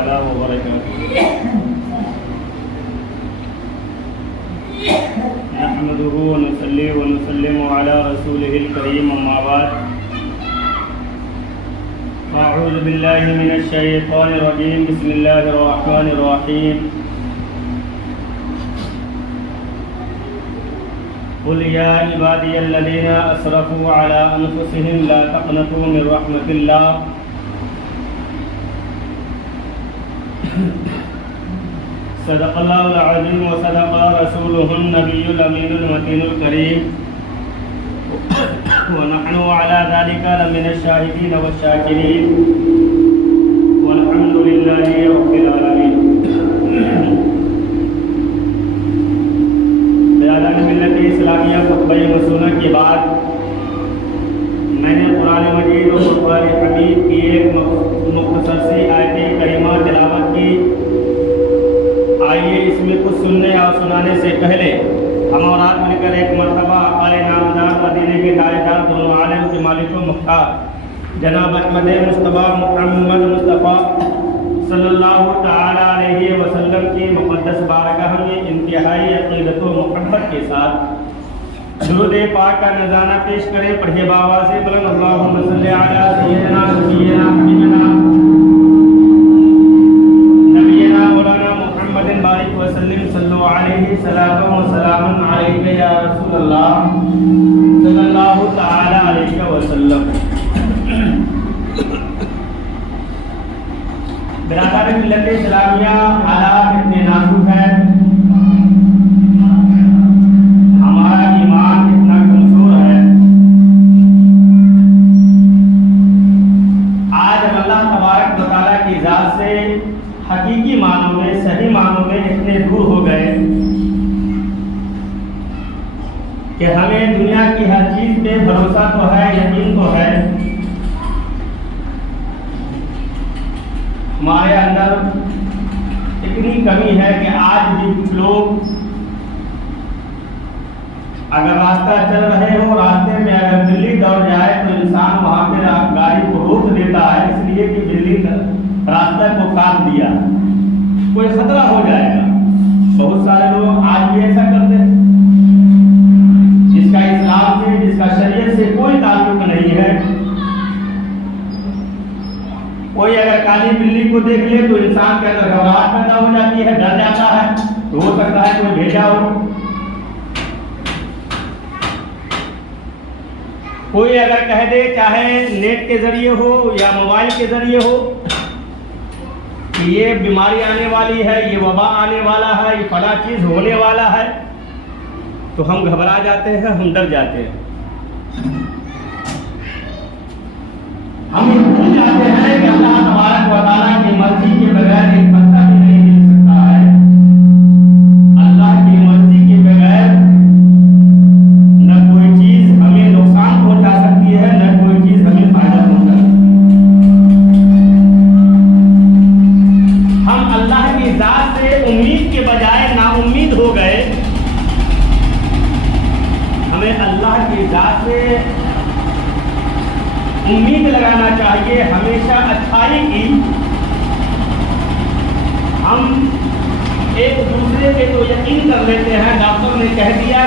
تعالى وبركاته. نحمده ونصلي ونسلم على رسوله الكريم أما بعد. أعوذ بالله من الشيطان الرجيم. بسم الله الرحمن الرحيم. قل يا عبادي الذين أسرفوا على أنفسهم لا تقنطوا من رحمة الله صدق الله العظيم وصدق رسوله النبي الأمين المتين الكريم ونحن على ذلك لمن الشاهدين والشاكرين والحمد لله رب العالمين. بیان ملت اسلامیہ خطبہ مسونہ کے بعد میں نے قرآن مجید اور قرآن حمید کی ایک مختصر سی آیت کریمہ تلاوت کی. آئیے اس میں کچھ سننے اور سنانے سے پہلے ہم اور آپ مل کر ایک مرتبہ اقال نامدار مدینے کے تاجدار دونوں عالم کے مالک و مختار جناب احمد مصطفیٰ محمد مصطفیٰ صلی اللہ تعالی علیہ وسلم کی مقدس بارگاہ میں انتہائی عقیدت و محبت کے ساتھ درود پاک کا نذرانہ پیش کریں. پڑھیے بآواز بلند اللہم صلی علی سیدنا نبینا حبیبنا نبینا مولانا محمد بارک وسلم صلو علیہ صلاۃ و سلام علیک یا رسول اللہ صلی اللہ تعالی علیہ وسلم. برادر ملت اسلامیہ حالات اتنے نازک ہے، ہمارا ایمان اتنا کمزور ہے. آج ہم اللہ تبارک و تعالیٰ کی ذات سے حقیقی معنوں میں صحیح معنوں میں اتنے دور ہو گئے کہ ہمیں دنیا کی ہر چیز پہ بھروسہ تو ہے، یقین تو ہے، ہمارے اندر اتنی کمی ہے کہ آج بھی کچھ لوگ اگر راستہ چل رہے ہوں، راستے میں اگر بلی دوڑ جائے تو انسان وہاں پہ گاڑی کو روک دیتا ہے اس لیے کہ بلی راستہ کو کاٹ دیا، کوئی خطرہ ہو جائے گا. بہت سارے لوگ آج بھی ایسا کرتے ہیں جس کا اسلام سے، جس کا شریعت سے کوئی تعلق نہیں ہے. کوئی اگر کالی بلی کو دیکھ لے تو انسان کے اندر گھبراہٹ پیدا ہو جاتی ہے، ڈر جاتا ہے، تو ہو سکتا ہے کوئی بھیجا ہو. کوئی اگر کہہ دے چاہے نیٹ کے ذریعے ہو یا موبائل کے ذریعے ہو کہ یہ بیماری آنے والی ہے، یہ وبا آنے والا ہے، یہ فلاں چیز ہونے والا ہے، تو ہم گھبرا جاتے ہیں، ہم ڈر جاتے ہیں. ہم یہ بھول جاتے ہیں کہ اللہ تبارک و تعالیٰ کی مرضی کے بغیر ایک بندہ بھی نہیں مل سکتا ہے. اللہ کی مرضی کے بغیر نہ کوئی چیز ہمیں نقصان پہنچا سکتی ہے، نہ کوئی چیز ہمیں فائدہ پہنچا سکتی ہے. ہم اللہ کی ذات سے امید کے بجائے نا امید ہو گئے. ہمیں اللہ کی ذات سے امید لگانا چاہیے، ہمیشہ اچھائی کی. ہم ایک دوسرے پہ تو یقین کر لیتے ہیں، ڈاکٹر نے کہہ دیا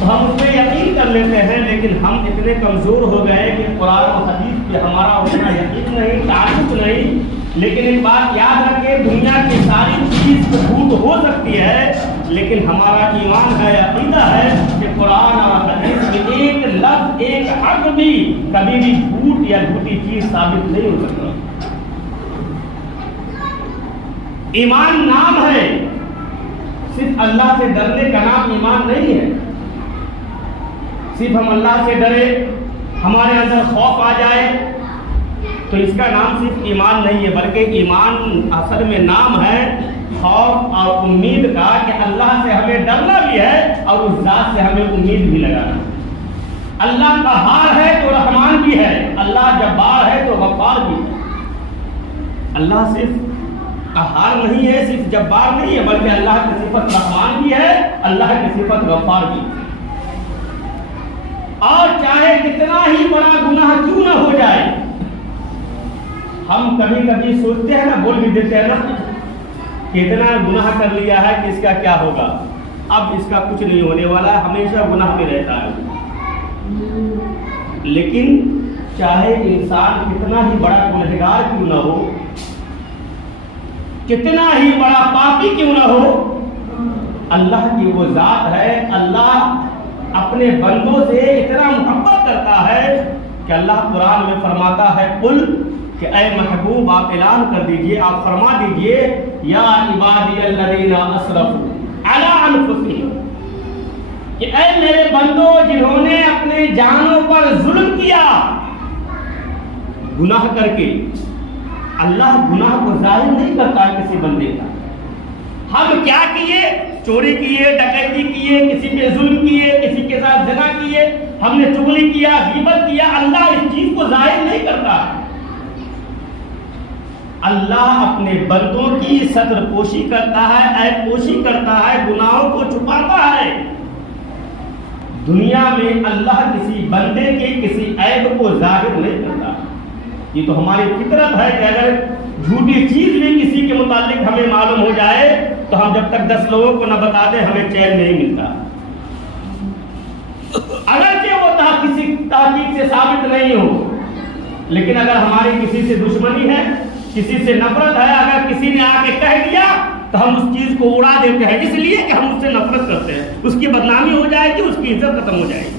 تو ہم اس پہ یقین کر لیتے ہیں، لیکن ہم اتنے کمزور ہو گئے کہ قرآن و حدیث پہ ہمارا اتنا یقین نہیں، تعلق نہیں. لیکن ایک بات یاد رکھیں، دنیا کی ساری چیز جھوٹ ہو سکتی ہے، لیکن ہمارا ایمان ہے، عقیدہ ہے کہ قرآن اور حدیث میں ایک لفظ، ایک حرف بھی کبھی بھی جھوٹ یا جھوٹی چیز ثابت نہیں ہو سکتا. ایمان نام ہے، صرف اللہ سے ڈرنے کا نام ایمان نہیں ہے. صرف ہم اللہ سے ڈرے، ہمارے اندر خوف آ جائے تو اس کا نام صرف ایمان نہیں ہے، بلکہ ایمان اصل میں نام ہے خوف اور امید کا، کہ اللہ سے ہمیں ڈرنا بھی ہے اور اس ذات سے ہمیں امید بھی لگانا. اللہ قہار ہے تو رحمان بھی ہے، اللہ جبار ہے تو غفار بھی ہے. اللہ صرف قہار نہیں ہے، صرف جبار نہیں ہے، بلکہ اللہ کی صفت رحمان بھی ہے، اللہ کی صفت غفار بھی ہے. اور چاہے کتنا ہی بڑا گناہ کیوں نہ ہو جائے، ہم کبھی کبھی سوچتے ہیں نا، بول بھی دیتے ہیں نا کہ اتنا گناہ کر لیا ہے کہ اس کا کیا ہوگا، اب اس کا کچھ نہیں ہونے والا ہے، ہمیشہ گناہ میں رہتا ہے۔ لیکن چاہے انسان کتنا ہی بڑا گنہگار کیوں نہ ہو، کتنا ہی بڑا پاپی کیوں نہ ہو، اللہ کی وہ ذات ہے، اللہ اپنے بندوں سے اتنا محبت کرتا ہے کہ اللہ قرآن میں فرماتا ہے قل، کہ اے محبوب آپ اعلان کر دیجئے، آپ فرما دیجئے یا عبادی الذین اسرفوا علی انفسہم، کہ اے میرے بندوں جنہوں نے اپنے جانوں پر ظلم کیا گناہ کر کے۔ اللہ گناہ کو ظاہر نہیں کرتا کسی بندے کا، ہم کیا کیے، چوری کیے، ڈکیتی کیے، کسی پہ ظلم کیے، کسی کے ساتھ زنا کیے، ہم نے چغلی کیا، غیبت کیا، اللہ اس چیز کو ظاہر نہیں کرتا۔ اللہ اپنے بندوں کی ستر پوشی کرتا ہے، عیب پوشی کرتا ہے، گناہوں کو چھپاتا ہے۔ دنیا میں اللہ کسی بندے کے کسی عیب کو ظاہر نہیں کرتا۔ یہ تو ہماری فطرت ہے کہ اگر جھوٹی چیز بھی کسی کے متعلق ہمیں معلوم ہو جائے تو ہم جب تک 10 لوگوں کو نہ بتا دیں ہمیں چین نہیں ملتا، اگرچہ وہ کسی تحقیق سے ثابت نہیں ہو۔ لیکن اگر ہماری کسی سے دشمنی ہے، کسی سے نفرت ہے، اگر کسی نے آ کے کہہ دیا تو ہم اس چیز کو اڑا دیتے ہیں، اس لیے کہ ہم اس سے نفرت کرتے ہیں، اس کی بدنامی ہو جائے گی، اس کی عزت ختم ہو جائے گی۔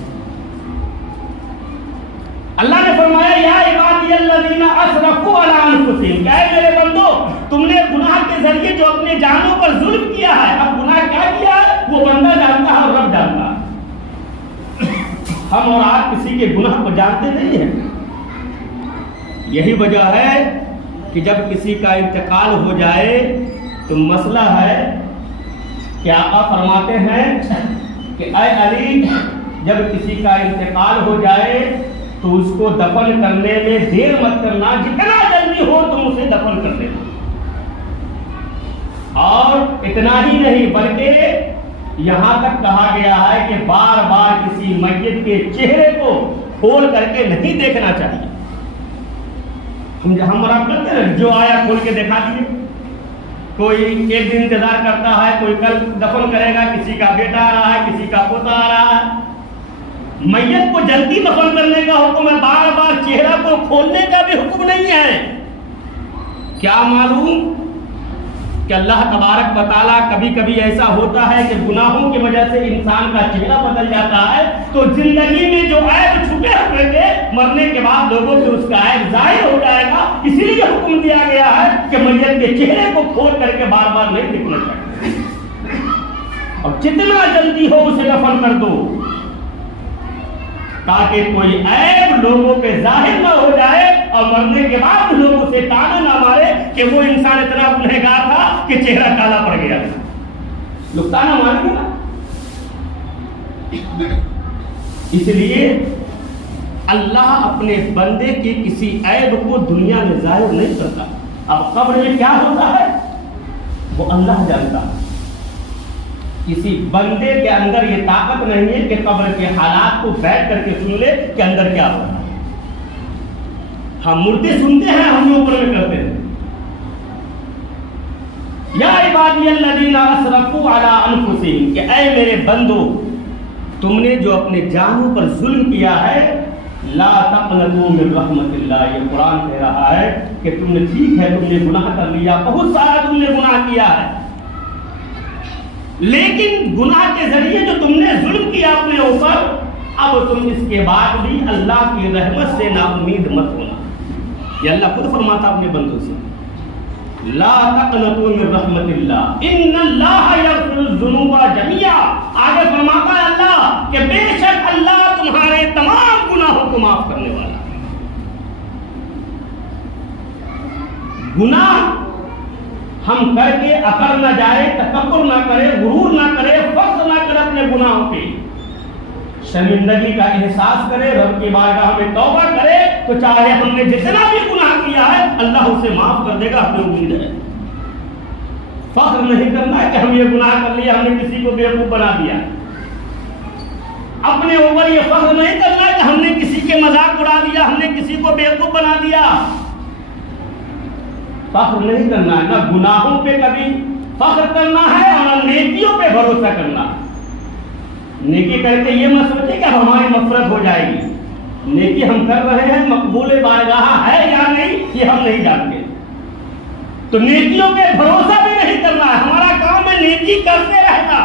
اللہ نے فرمایا یا عبادی الذین اسرفوا علی انفسہم، کہ اے میرے بندو تم نے گناہ کے ذریعے جو اپنے جانوں پر ظلم کیا ہے، اب گناہ کیا کیا ہے وہ بندہ جانتا ہے اور رب جانتا ہے۔ ہم اور آپ کسی کے گناہ کو جانتے نہیں ہیں۔ یہی وجہ ہے کہ جب کسی کا انتقال ہو جائے تو مسئلہ ہے کہ آقا فرماتے ہیں کہ اے علی جب کسی کا انتقال ہو جائے تو اس کو دفن کرنے میں دیر مت کرنا، جتنا جلدی ہو تم اسے دفن کر دینا۔ اور اتنا ہی نہیں بلکہ یہاں تک کہا گیا ہے کہ بار بار کسی میت کے چہرے کو کھول کر کے نہیں دیکھنا چاہیے۔ ہم مراد کرتے ہیں جو آیا کھول کے دکھا دیے، کوئی ایک دن انتظار کرتا ہے، کوئی کل دفن کرے گا، کسی کا بیٹا آ رہا ہے، کسی کا پوتا آ رہا ہے۔ میت کو جلدی دفن کرنے کا حکم ہے، بار بار چہرہ کو کھولنے کا بھی حکم نہیں ہے۔ کیا معلوم کہ اللہ تبارک و تعالیٰ کبھی کبھی ایسا ہوتا ہے کہ گناہوں کی وجہ سے انسان کا چہرہ بدل جاتا ہے، تو زندگی میں جو عیب چھپے ہوئے تھے مرنے کے بعد لوگوں سے اس کا عیب ظاہر ہو جائے گا، اسی لیے حکم دیا گیا ہے کہ میت کے چہرے کو کھول کر کے بار بار نہیں دیکھنا چاہیے، اور جتنا جلدی ہو اسے دفن کر دو تاکہ کوئی عیب لوگوں پہ ظاہر نہ ہو جائے اور مرنے کے بعد لوگ اسے تانا نہ مارے کہ وہ انسان اتنا گنہگار تھا کہ چہرہ کالا پڑ گیا۔ لوگ تانا ماریں گے نا۔ اس لیے اللہ اپنے بندے کے کسی عیب کو دنیا میں ظاہر نہیں کرتا۔ اب قبر میں کیا ہوتا ہے وہ اللہ جانتا ہے۔ کسی بندے کے اندر یہ طاقت نہیں ہے کہ قبر کے حالات کو بیٹھ کر کے سن لے کہ اندر کیا ہو رہا ہے۔ ہم مردے سنتے ہیں، ہم اوپر میں کرتے ہیں۔ یا عبادی الذین اسرفوا علی انفسہم، کہ اے میرے بندو تم نے جو اپنے جانوں پر ظلم کیا ہے، لا تقنطوا من رحمت اللہ، یہ قرآن کہہ رہا ہے کہ تم نے ٹھیک ہے، تم نے گناہ کر لیا، بہت سارا تم نے گناہ کیا ہے، لیکن گناہ کے ذریعے جو تم نے ظلم کیا اپنے اوپر، اب تم اس کے بعد بھی اللہ کی رحمت سے نا امید مت ہونا۔ یہ اللہ خود فرماتا اپنے بندوں سے، لا تقنطوا من رحمت اللہ ان اللہ یغفر الذنوب جميعا۔ آگے فرماتا ہے اللہ کہ بے شک اللہ تمہارے تمام گناہوں کو معاف کرنے والا ہے۔ گناہ ہم کر کے اکڑ نہ جائے، تکبر نہ کرے، غرور نہ کرے، فخر نہ کرے اپنے گناہوں پہ، شرمندگی کا احساس کرے، رب کی بارگاہ میں توبہ کرے، تو چاہے ہم نے جتنا بھی گناہ کیا ہے اللہ اسے معاف کر دے گا، ہمیں امید ہے۔ فخر نہیں کرنا ہے کہ ہم یہ گناہ کر لیا، ہم نے کسی کو بیوقوف بنا دیا۔ اپنے اوپر یہ فخر نہیں کرنا ہے کہ ہم نے کسی کے مذاق اڑا دیا، ہم نے کسی کو بیوقوف بنا دیا۔ فخر نہیں کرنا ہے، نہ گناہوں پہ کبھی فخر کرنا ہے اور نہ نیکیوں پہ بھروسہ کرنا ہے۔ نیکی کر کے یہ مت سوچے کہ ہماری مغفرت ہو جائے گی، نیکی ہم کر رہے ہیں مقبول بارگاہ ہے یا نہیں یہ ہم نہیں جانتے، تو نیکیوں پہ بھروسہ بھی نہیں کرنا ہے۔ ہمارا کام ہے نیکی کرتے رہنا،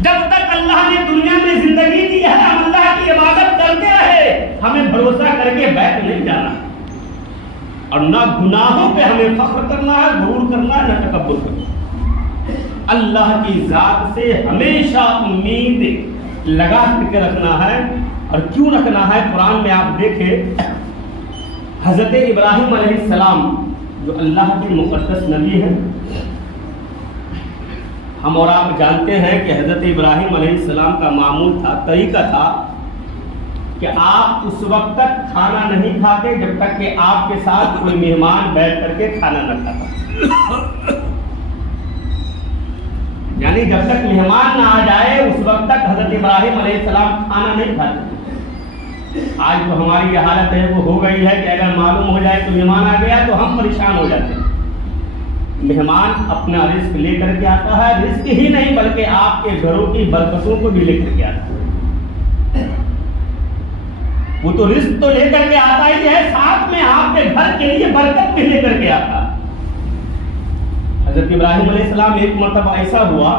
جب تک اللہ نے دنیا میں زندگی دی ہے ہم اللہ کی عبادت کرتے رہے، ہمیں بھروسہ کر کے بیٹھ نہیں جانا، اور نہ گناہوں پہ ہمیں فخر کرنا ہے، غرور کرنا ہے، نہ تکبر کرنا۔ اللہ کی ذات سے ہمیشہ امید لگا کے رکھنا ہے، اور کیوں رکھنا ہے؟ قرآن میں آپ دیکھیں حضرت ابراہیم علیہ السلام جو اللہ کے مقدس نبی ہیں، ہم اور آپ جانتے ہیں کہ حضرت ابراہیم علیہ السلام کا معمول تھا، طریقہ تھا کہ آپ اس وقت تک کھانا نہیں کھاتے جب تک کہ آپ کے ساتھ کوئی مہمان بیٹھ کر کے کھانا نہ کھاتا، یعنی جب تک مہمان نہ آ جائے اس وقت تک حضرت ابراہیم علیہ السلام کھانا نہیں کھاتے۔ آج تو ہماری یہ حالت ہے وہ ہو گئی ہے کہ اگر معلوم ہو جائے تو مہمان آ گیا تو ہم پریشان ہو جاتے ہیں۔ مہمان اپنا رزق لے کر کے آتا ہے، رزق ہی نہیں بلکہ آپ کے گھروں کی برکتوں کو بھی لے کر کے آتا ہے۔ وہ تو رزق تو لے کر کے آتا ہی ہے، ساتھ میں آپ کے گھر کے لیے برکت بھی لے کر کے آتا ہے۔ حضرت ابراہیم علیہ السلام ایک مرتبہ ایسا ہوا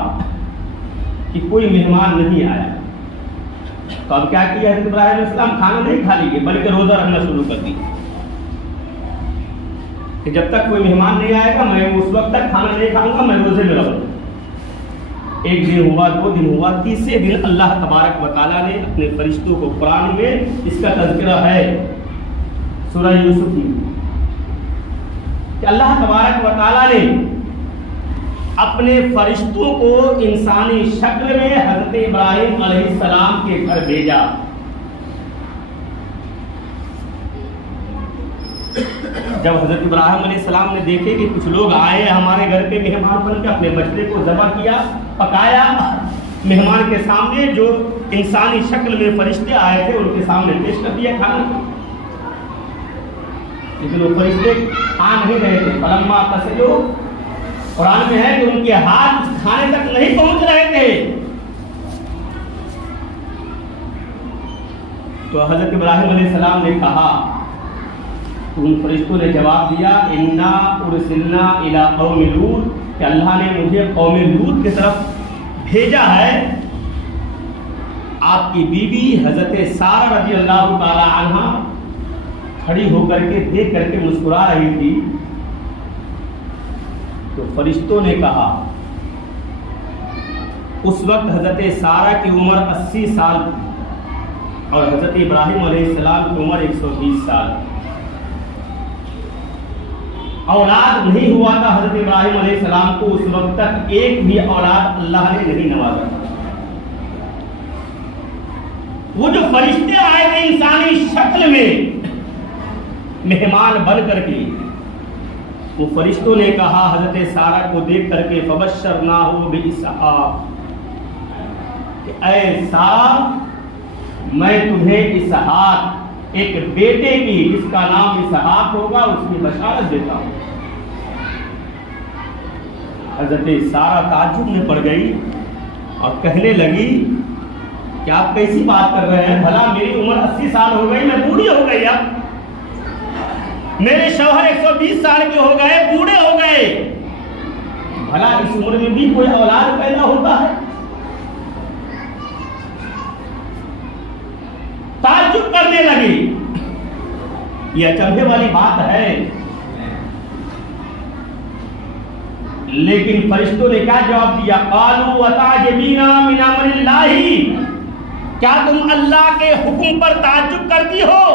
کہ کوئی مہمان نہیں آیا، تو اب کیا کیا؟ حضرت ابراہیم علیہ السلام کھانا نہیں کھا لیے بلکہ روزہ رکھنا شروع کر دیا کہ جب تک کوئی مہمان نہیں آئے گا میں اس وقت تک کھانا نہیں کھاؤں گا، میں روزے میں رہوں گا۔ ایک دن ہوا، دو دن ہوا، تیسرے دن اللہ تبارک و تعالیٰ نے اپنے فرشتوں کو، قرآن میں اس کا تذکرہ ہے سورہ یوسف میں، کہ اللہ تبارک و تعالیٰ نے اپنے فرشتوں کو انسانی شکل میں حضرت ابراہیم علیہ السلام کے گھر بھیجا۔ جب حضرت ابراہیم علیہ السلام نے دیکھے کہ کچھ لوگ آئے ہمارے گھر پہ مہمان بن کے، اپنے بچے کو ذبح کیا، پکایا مہمان کے سامنے، جو انسانی شکل میں فرشتے آئے تھے ان کے سامنے پیش کر دیا کھانا، لیکن وہ فرشتے آ نہیں رہے تھے۔ فلما قصدوا، قرآن میں ہے کہ ان کے ہاتھ کھانے تک نہیں پہنچ رہے تھے، تو حضرت ابراہیم علیہ السلام نے کہا، ان فرشتوں نے جواب دیا، انا ارسلنا الی قوم لوط، کہ اللہ نے مجھے قوم لوط کی طرف بھیجا ہے۔ آپ کی بیوی حضرت سارہ رضی اللہ تعالی عنہا کھڑی ہو کر کے دیکھ کر کے مسکرا رہی تھی، تو فرشتوں نے کہا، اس وقت حضرت سارہ کی عمر 80 سال اور حضرت ابراہیم علیہ السلام کی عمر 120 سال، اولاد نہیں ہوا تھا حضرت ابراہیم علیہ السلام کو، اس وقت تک ایک بھی اولاد اللہ نے نہیں نوازا۔ وہ جو فرشتے آئے تھے انسانی شکل میں مہمان بن کر کے، وہ فرشتوں نے کہا حضرت سارہ کو دیکھ کر کے، فبشرناہ باسحاق، کہ اے سارہ میں تمہیں اسحاق، ایک بیٹے کی جس کا نام اسحاق ہوگا، اس کی بشارت دیتا ہوں۔ حضرت سارہ تعجب میں پڑ گئی اور کہنے لگی کہ آپ کیسی بات کر رہے ہیں؟ بھلا میری عمر 80 سال ہو گئی، میں بوڑھی ہو گئی، اب میرے شوہر 120 سال کے ہو گئے، بوڑھے ہو گئے، بھلا اس عمر میں بھی کوئی اولاد پیدا ہوتا ہے؟ تعجب کرنے لگی، یہ اچنبھے والی بات ہے، لیکن فرشتوں نے کیا جواب دیا؟ قالوا وتعجبین من امر اللہ، کیا تم اللہ کے حکم پر تعجب کرتی ہو؟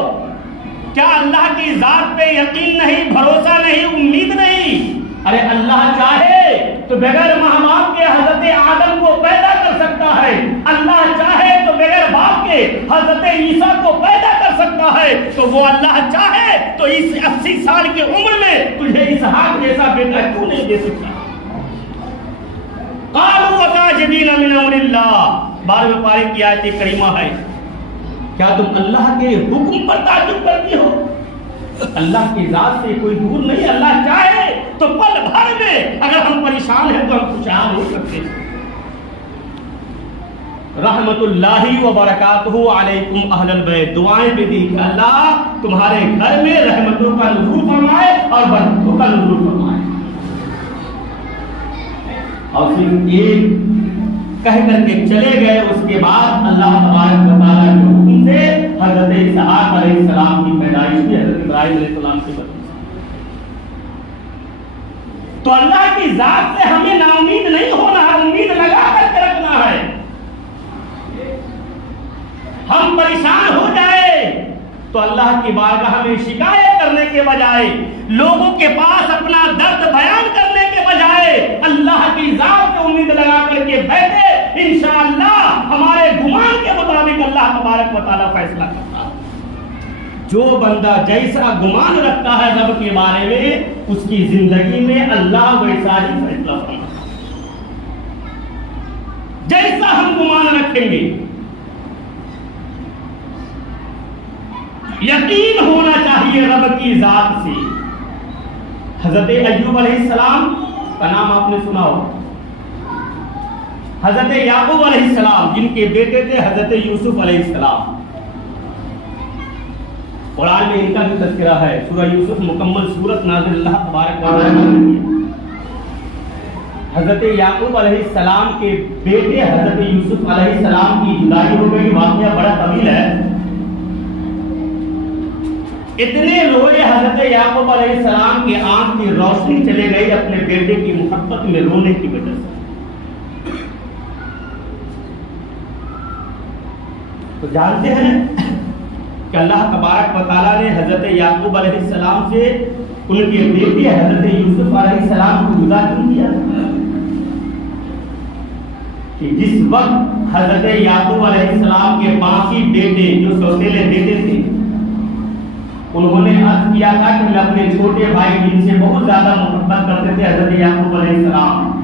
کیا اللہ کی ذات پہ یقین نہیں، بھروسہ نہیں، امید نہیں؟ ارے اللہ چاہے تو بغیر ماں باپ کے حضرت آدم کو پیدا کر سکتا ہے، اللہ چاہے تو بغیر باپ کے حضرت عیسیٰ کو پیدا کر سکتا ہے، تو وہ اللہ چاہے تو اس 80 سال کی عمر میں تجھے اسحاق جیسا بیٹا کیوں نہیں دے سکتا؟ قالوا وتعجبین من امر اللہ، 12ویں پارے کی آیت کریمہ ہے، کیا تم اللہ کے حکم پر تعجب کرتی ہو؟ اللہ کی ذات سے کوئی دور نہیں، اللہ چاہے تو پل بھر میں اگر ہم پریشان ہیں تو ہم خوشحال ہو سکتے ہیں۔ رحمت اللہ و برکاتہ علیکم اہل البیت، دعائیں بھی دی کہ اللہ تمہارے گھر میں رحمتوں کا نزول فرمائے اور برکتوں کا نزول فرمائے۔ اور صرف ایک کہہ کر کے چلے گئے، اس کے بعد اللہ تبارک و تعالیٰ کے حکم سے حضرت اسحاق علیہ السلام کی پیدائش ہوئی، حضرت ابراہیم علیہ السلام کی بچی۔ تو اللہ کی ذات سے ہمیں نا امید نہیں ہونا ہے، امید لگا کر کے رکھنا ہے۔ ہم پریشان ہو جائے تو اللہ کی بارگاہ میں شکایت کرنے کے بجائے، لوگوں کے پاس اپنا درد بیان کرنے کے بجائے اللہ کی ذات سے امید لگا کر کے بیٹھے، انشاءاللہ ہمارے گمان کے مطابق اللہ تبارک و تعالیٰ فیصلہ کرتا ہے۔ جو بندہ جیسا گمان رکھتا ہے رب کے بارے میں، اس کی زندگی میں اللہ ویسا ہی فیصلہ کرتا ہے۔ جیسا ہم گمان رکھیں گے، یقین ہونا چاہیے رب کی ذات سے۔ حضرت ایوب علیہ السلام کا نام آپ نے سنا ہو، حضرت یعقوب علیہ السلام جن کے بیٹے تھے حضرت یوسف علیہ السلام، قرآن میں ان کا بھی تذکرہ ہے، سورہ یوسف مکمل سورت نازل اللہ تبارک و تعالیٰ نے۔ حضرت یعقوب علیہ السلام کے بیٹے حضرت یوسف علیہ السلام کی جدائی ہو گئی، واقعہ بڑا طویل ہے۔ اتنے روئے حضرت یعقوب علیہ السلام کے آنکھ کی روشنی چلے گئی اپنے بیٹے کی محبت میں رونے کی وجہ سے۔ تو جانتے ہیں کہ اللہ تبارک و تعالیٰ نے حضرت یعقوب علیہ السلام سے ان کے بیٹے حضرت یوسف علیہ السلام کو جدا کیوں کیا؟ کہ جس وقت حضرت یعقوب علیہ السلام کے باقی بیٹے جو سوتیلے بیٹے تھے، انہوں نے عرض کیا تھا کہ میں اپنے چھوٹے بھائی جن سے بہت زیادہ محبت کرتے تھے حضرت یعقوب علیہ السلام،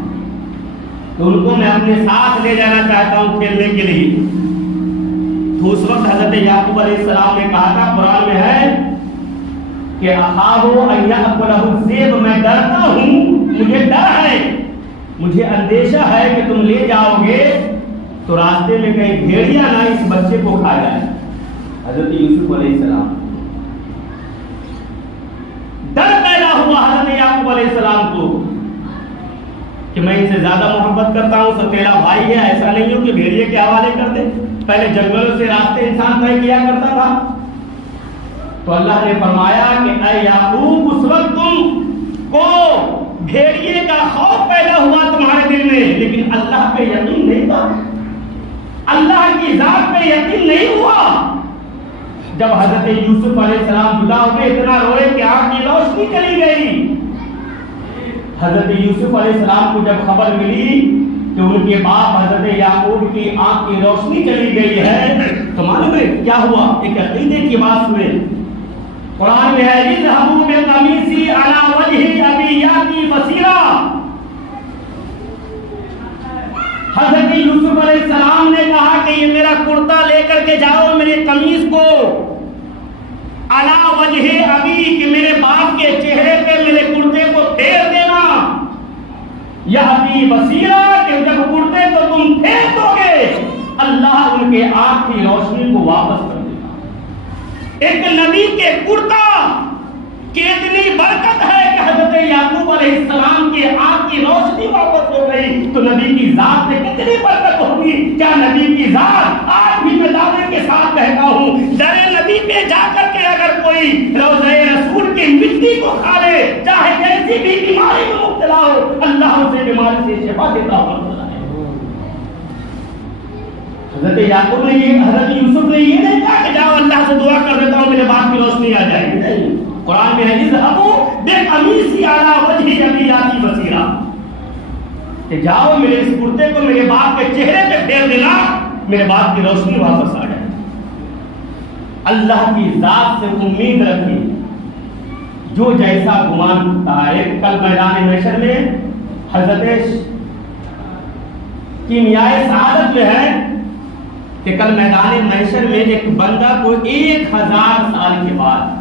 تو ان کو میں اپنے ساتھ لے جانا چاہتا ہوں کھیلنے کے لیے۔ تو اس وقت حضرت یعقوب علیہ السلام نے کہا تھا، قرآن میں ہے کہ اخاف ان یأکلہ الذئب، میں ڈرتا ہوں، مجھے ڈر ہے، مجھے اندیشہ ہے کہ تم لے جاؤ گے تو راستے میں کہیں بھیڑیا نہ اس بچے کو کھا جائے۔ حضرت یوسف علیہ السلام ڈر پیدا ہوا حضرت یعقوب علیہ السلام کو کہ میں ان سے زیادہ محبت کرتا ہوں، ستیلا بھائی ہے، ایسا نہیں ہو کہ بھیڑیے کے حوالے کر دے۔ پہلے جنگلوں سے راستے انسان طے کیا کرتا تھا۔ تو اللہ نے فرمایا کہ اے یعقوب، اس وقت تم کو بھیڑیے کا خوف پیدا ہوا تمہارے دل میں، لیکن اللہ پہ یقین نہیں تھا، اللہ کی ذات پہ یقین نہیں ہوا۔ جب حضرت یوسف علیہ السلام جدا ہو گئے، اتنا روئے کہ آنکھ کی روشنی چلی گئی۔ حضرت یوسف علیہ السلام کو جب خبر ملی کہ ان کے باپ حضرت یعقوب کی آنکھ کی روشنی چلی گئی ہے، تو معلوم ہے کیا ہوا؟ ایک عقیدے کی بات سنیں، قرآن میں ہے اذهبوا بقمیصی علی وجہ ابی یأتی بصیرا۔ حضرت یوسف علیہ السلام نے کہا کہ یہ میرا کرتا لے کر کے جاؤ، میرے قمیص کو علی وجہ ابی، کہ میرے باپ کے چہرے پہ میرے کرتے کو پھیر دینا، یأتی بصیرا، کہ جب کرتے کو تم پھیر دو گے اللہ ان کے آنکھ کی روشنی کو واپس کر دے گا۔ ایک نبی کے کرتا کہ اتنی برکت ہے کہ حضرت یعقوب علیہ السلام کے آنکھ کی روشنی واپس ہو گئی، تو نبی کی ذات میں کتنی برکت ہوگی۔ کیا نبی کی ذات، آج بھی میں دعوے کے ساتھ کہتا ہوں، در نبی پہ جا کر کے اگر کوئی روضہ رسول کی مٹی کو کھا لے، چاہے جیسی بھی بیماری میں مبتلا ہو، اللہ اسے بیماری سے شفا دیتا ہو۔ حضرت یعقوب نے یہ، حضرت یوسف نے یہ نہیں کہا کہ جاؤ اللہ سے دعا کر دیتا ہوں میرے باپ کی روشنی آ جائے گی، نہیں۔ قرآن میں ہے اذهبوا بقمیصی علی وجہ ابی یأتی بصیرا، کہ جاؤ میرے اس کرتے کو میرے باپ کے چہرے پہ پھیر دینا، میرے باپ کی روشنی واپس آ جائے۔ اللہ کی ذات سے امید رکھی، جو جیسا گمان کرتا ہے۔ کل میدان محشر میں حضرت کیمیائے سعادت میں ہے کہ کل میدان محشر میں ایک بندہ کو 1000 سال کے بعد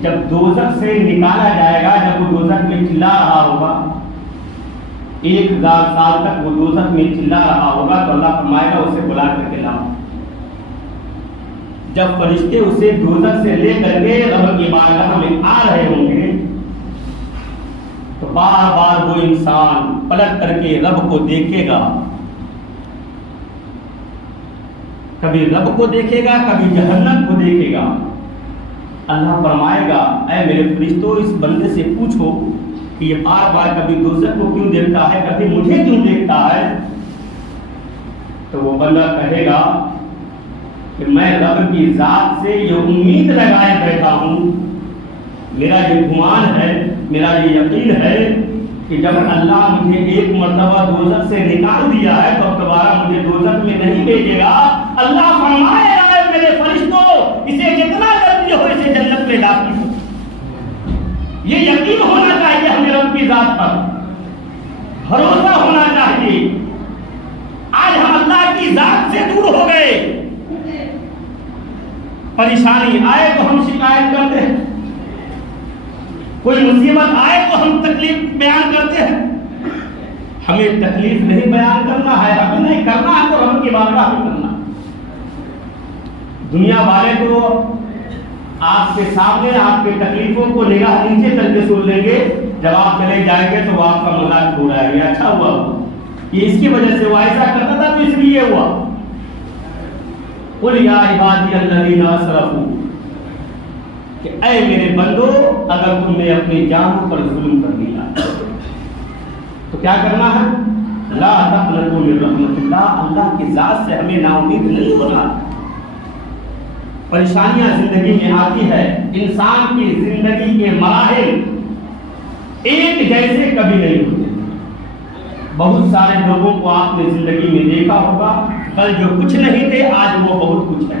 جب دوزخ سے نکالا جائے گا، جب وہ دوزخ میں چلا رہا ہوگا 1000 سال تک وہ دوزخ میں چلا رہا ہوگا، تو اللہ فرمائے گا اسے بلا کر کے لاؤ۔ جب فرشتے اسے دوزخ سے لے کر کے رب کی بارگاہ میں آ رہے ہوں گے تو بار بار وہ انسان پلٹ کر کے رب کو دیکھے گا، کبھی رب کو دیکھے گا، کبھی جہنم کو دیکھے گا۔ اللہ فرمائے گا اے میرے فرشتوں اس بندے سے پوچھو کہ یہ بار بار کبھی دوزخ کو کیوں دیکھتا ہے، کبھی مجھے کیوں دیکھتا ہے؟ تو وہ بندہ کہے گا کہ میں رب کی ذات سے یہ امید لگائے بیٹھا ہوں، میرا یہ گمان ہے، میرا یہ یقین ہے کہ جب اللہ مجھے ایک مرتبہ دوزخ سے نکال دیا ہے تو اب دوبارہ مجھے دوزخ میں نہیں بھیجے گا۔ اللہ فرمائے گا اے میرے فرشتوں اسے جتنا جلدی ہو اسے جنت میں داخل کرو۔ یہ یقین ہونا چاہیے ہمیں رب کی ذات پر، بھروسہ ہونا چاہیے۔ آج ہم اللہ کی ذات سے دور ہو گئے، پریشانی آئے تو ہم شکایت کرتے ہیں، کوئی مصیبت آئے تو ہم تکلیف بیان کرتے ہیں۔ ہمیں تکلیف نہیں بیان کرنا ہے، ہمیں نہیں کرنا ہے تو رب کی بارگاہ میں کرنا۔ دنیا والے تو آپ کے سامنے آپ کے تکلیفوں کو نگاہ نیچے کر کے سن لیں گے، جب آپ چلے جائیں گے تو وہ آپ کا مذاق اڑائیں گے، اچھا ہوا یہ اس کی وجہ سے وہ ایسا کرتا تھا تو اس لیے ہوا۔ قل یا عبادی الذین اسرفوا، کہ اے میرے بندو اگر تم نے اپنی جانوں پر ظلم کر دیا تو کیا کرنا ہے؟ لا تقنطوا من رحمت اللہ، اللہ کی ذات سے ہمیں نا امید نہیں ہونا۔ پریشانیاں زندگی میں آتی ہے، انسان کی زندگی کے مراحل ایک جیسے کبھی نہیں ہوتے۔ بہت سارے لوگوں کو آپ نے زندگی میں دیکھا ہوگا، کل جو کچھ نہیں تھے آج وہ بہت کچھ ہے،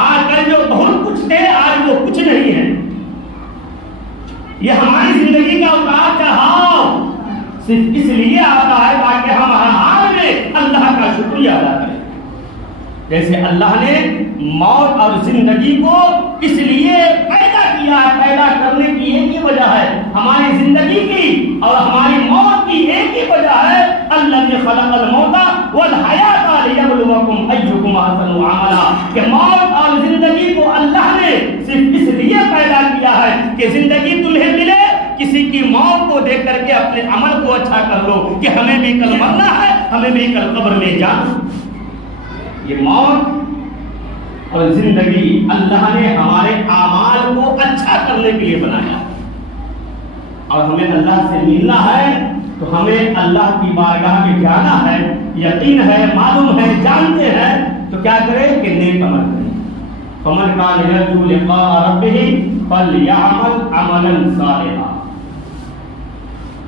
آج کل جو بہت کچھ تھے آج وہ کچھ نہیں ہے۔ یہ ہماری زندگی کا اتار چڑھاؤ صرف اس لیے آتا ہے تاکہ ہم ہر حال میں اللہ کا شکریہ ادا کریں۔ جیسے اللہ نے موت اور زندگی کو اس لیے پیدا کیا ہے، پیدا کرنے کی ایک ہی وجہ ہے، ہماری زندگی کی اور ہماری موت کی ایک ہی وجہ ہے، اللہ نے خلق الموت والحیات لیبلوکم ایکم احسن عملا، کہ موت اور زندگی کو اللہ نے صرف اس لیے پیدا کیا ہے کہ زندگی تمہیں ملے، کسی کی موت کو دیکھ کر کے اپنے عمل کو اچھا کر لو کہ ہمیں بھی کل مرنا ہے، ہمیں بھی کل قبر میں جانا۔ یہ موت اور زندگی اللہ نے ہمارے اعمال کو اچھا کرنے کے لیے بنایا، اور ہمیں اللہ سے ملنا ہے تو ہمیں اللہ کی بارگاہ میں جانا ہے، یقین ہے، معلوم ہے، جانتے ہیں، تو کیا کریں کہ نیک عمل کریں۔ فمن کان یرجو لقاء ربہ فلیعمل عملا صالحا،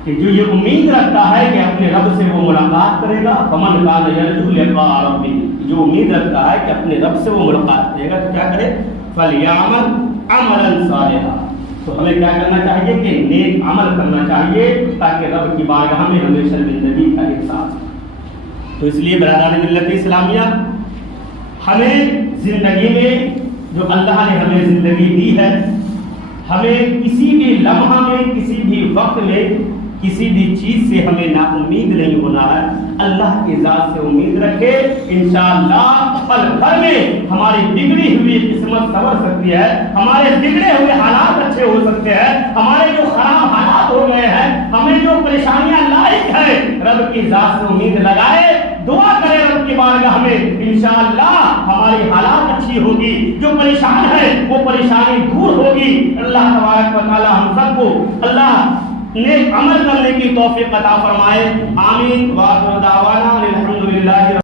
کہ جو یہ امید رکھتا ہے کہ اپنے رب سے وہ ملاقات کرے گا، فمن کان یرجو لقاء ربہ، جو امید رکھتا ہے کہ اپنے رب سے وہ ملاقات کرے گا تو کیا کرے؟ فلیعمل عملا صالحا، تو ہمیں کیا کرنا چاہیے کہ نیک عمل کرنا چاہیے تاکہ رب کی بارگاہ میں ہمیشہ زندگی کا احساس ہو۔ تو اس لیے برادران ملت اسلامیہ، ہمیں زندگی میں جو اللہ نے ہمیں زندگی دی ہے، ہمیں کسی بھی لمحہ میں، کسی بھی وقت میں، کسی بھی چیز سے ہمیں نا امید نہیں ہونا ہے، اللہ کی ذات سے امید رکھے، انشاءاللہ پل بھر میں ہماری بگڑی ہوئی قسمت سنور سکتی ہے، ہمارے بگڑے ہوئے حالات اچھے ہو سکتے ہیں، ہمارے جو خراب حالات ہو گئے ہیں، ہمیں جو پریشانیاں لاحق ہیں، رب کی ذات سے امید لگائے، دعا کرے رب کی بارگاہ میں، انشاءاللہ ہماری حالات اچھی ہوگی، جو پریشان ہے وہ پریشانی دور ہوگی۔ اللہ تبارک و تعالی ہم سب کو اللہ نیک عمل کرنے کی توفیق عطا فرمائے، آمین۔ وآخر دعوانا الحمدللہ۔